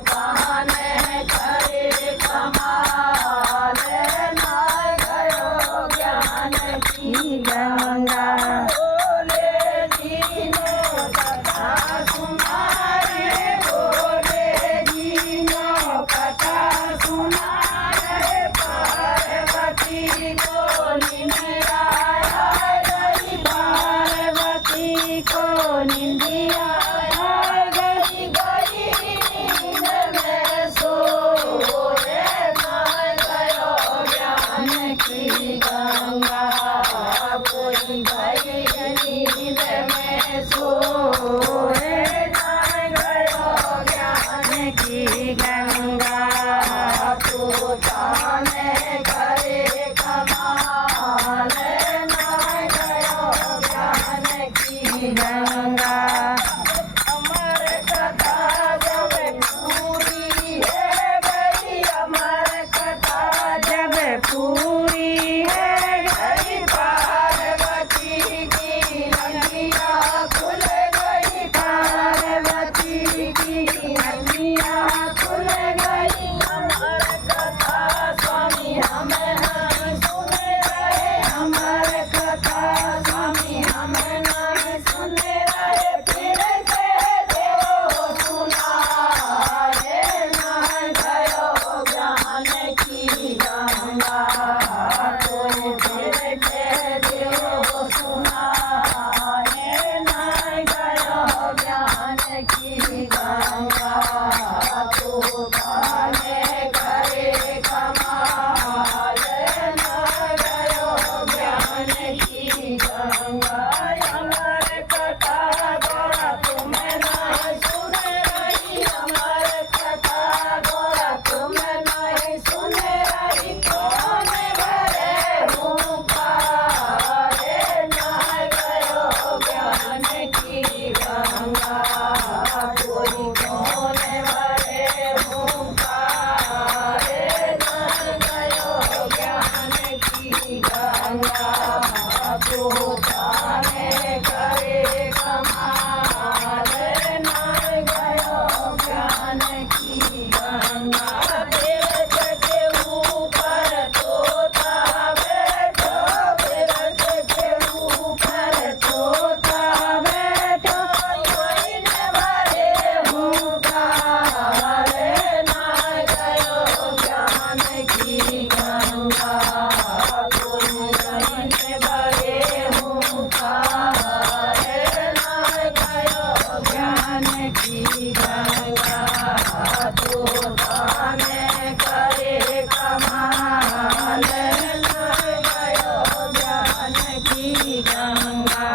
ताने करे कमाल, नाय गयो ज्ञान की गंगा। बोले दीनो कथा सुनाए, बोले दीनो कथा सुनाए, पार्वती को निंदिया गई, पार्वती को निंदिया गई, गई नींद में सोए, नाय गयो ज्ञान की गंगा। कोई गई नींद में सोए, नाय गयो ज्ञान की गंगा। तू ताने करे कमाल, नाय गयो ज्ञान की गंगा। अमर कथा जब पूरी है गई, अमर कथा जब पूरी है गई, पार्वती की नदिया खुल गई, पार्वती की नदिया खुल गई। अमर कथा स्वामी हमें नहीं सुन रहे, अमर कथा स्वामी हमें नहीं सुन रहे, फिर से देव सुनाए, नाय गयो ज्ञान की गंगा। कोई फिर से देव सुनाए, नाय गयो ज्ञान की गंगा। तू ताने करे कमाल, नाय गयो ज्ञान की गंगा। अमर कथा गोरा तुम्हें नहीं सुन रही, अमर कथा गोरा तुम्हें नहीं सुन रही, कौन भरे हुंकारे, नाय गयो ज्ञान की गंगा। कोई कौन भरे हुंकारे, नाय गयो ज्ञान की गंगा। तू ताने करे कमाल, नाय गयो ज्ञान की गंगा। बिरज के ऊपर तोता बैठो, बिरज के ऊपर तोता बैठो, कोई न भरे हुंकारे, नाय गयो ज्ञान की गंगा। कोई न भरे हुंकारे, नाय गयो ज्ञान की गंगा। तू ताने करे कमाल, नाय गयो ज्ञान की गंगा।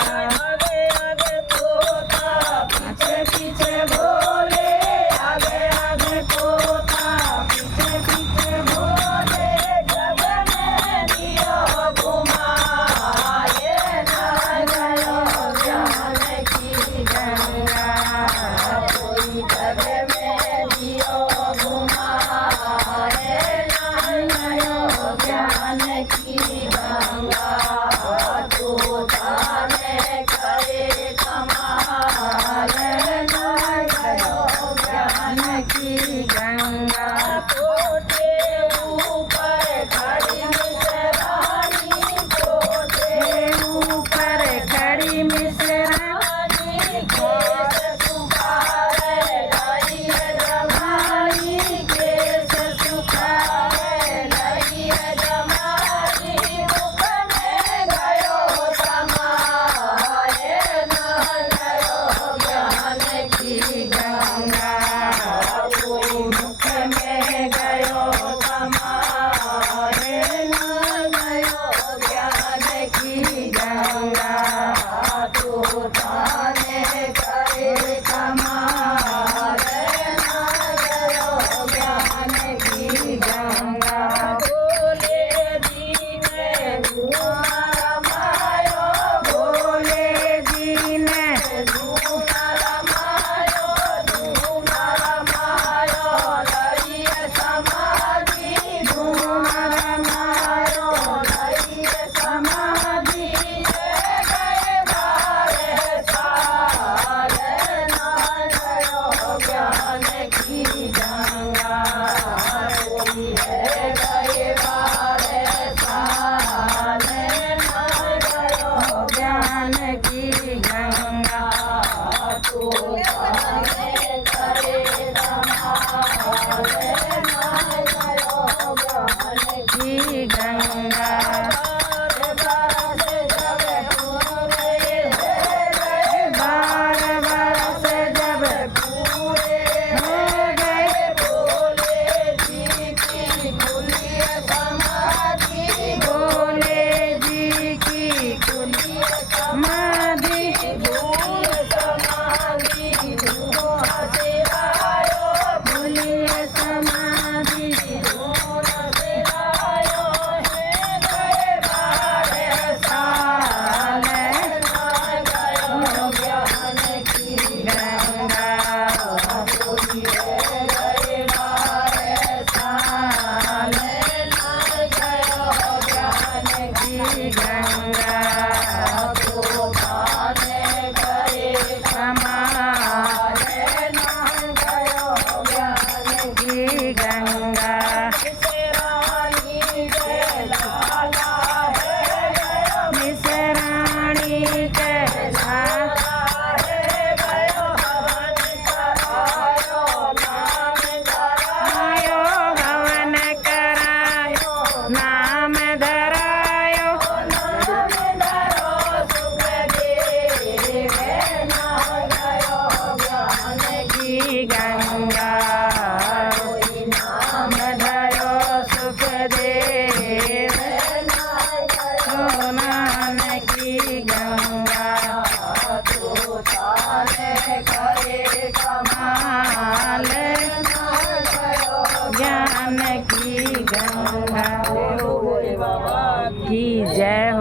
आगे आगे तोता पीछे पीछे बोले, आगे आगे तोता पीछे पीछे बोले, जग में दियो घुमाए, नाय गयो ज्ञान की गंगा। कोई जग में दियो घुमाए, नाय गयो ज्ञान की गंगा। तू ताने करे कमाल, नाय गयो ज्ञान की गंगा। कोटे ऊपर खड़ी मिश्रानी, कोटे ऊपर खड़ी मिश्रानी, केस सुखाए लाई है जमाई, केस सुखाए लाई है जमाई, मुख में गयो समाए, नाय गयो ज्ञान की गंगा। कोई मुख में गयो समाए, समाधि धूल सिरायो है गए 12 साल गयो ज्ञान की गंगा गए 12 साल गयो ज्ञान की गंगा गंगा मिसरानी के लाला है मिसरानी के लाला है गयो हवन करायो नाम धरायो हवन करायो नाम धरायो नाम धरो सुख देवे ना गयो ज्ञान की गंगा ज्ञान की गंगा की जय।